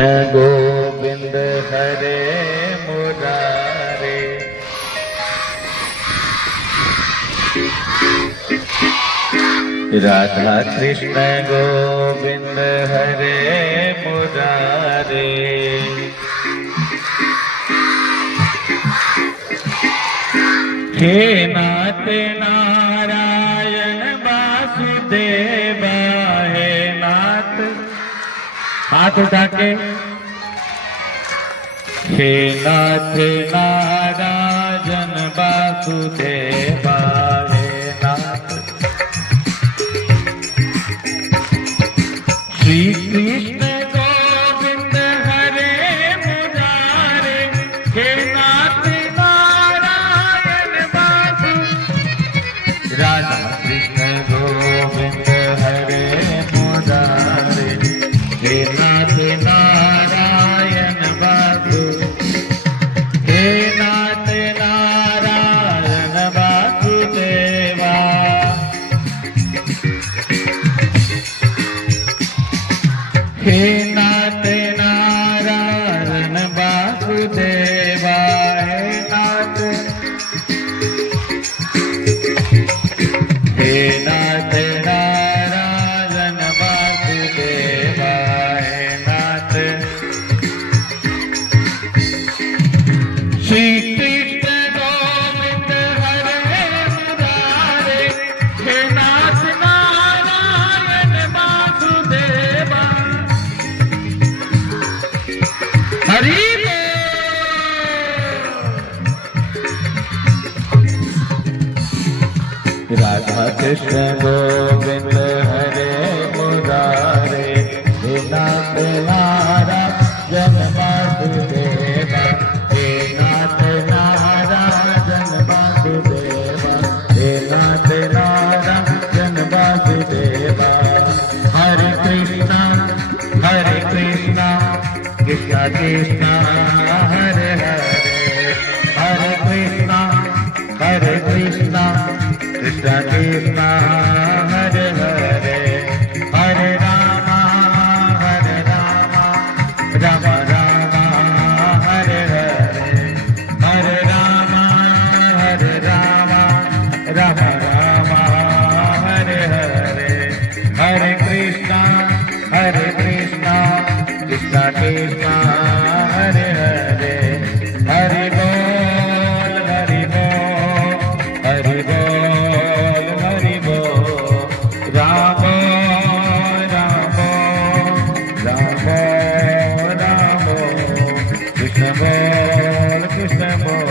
गोविंद हरे मुरारे। राधा कृष्ण गोविंद हरे मुरारे। हे नाथ नारायण वासुदेवा। हे नाथ, हाथ उठा के, हे नाथ नारायण वासुदेवा। हे नाथ श्री कृष्ण गोविंद हरे मुरारे। हे नाथ नारायण वासु। राधा कृष्ण गोविंद हरे मुरारे। हे नाथ नारायण वासु। हे नाथ नारायण वासुदेवा। हे नाथ नारायण वासुदेवा। हे नाथ, हे नाथ नारायण वासुदेवा। हे नाथ श्री कृष्ण गोविंद हरे मुरारे। हे नाथ नारायण वासुदेवा। हरि राधा कृष्ण गोविंद हरे मुरारे। हे नाथ नारायण वासुदेवा। हे नाथ नारायण वासुदेवा। हे नाथ नारायण वासुदेवा। हरे कृष्णा कृष्णा कृष्णा हरे हरे। हरे कृष्णा कृष्णा कृष्णा हरे हरे। हरे राम राम राम हरे हरे। हरे राम राम राम हरे हरे। हरे कृष्णा कृष्णा कृष्णा हरे हरे। हरि बोल हरि बोल हरि बोल हरि बोल। राम राम राम राम कृष्ण बोल कृष्ण बोल।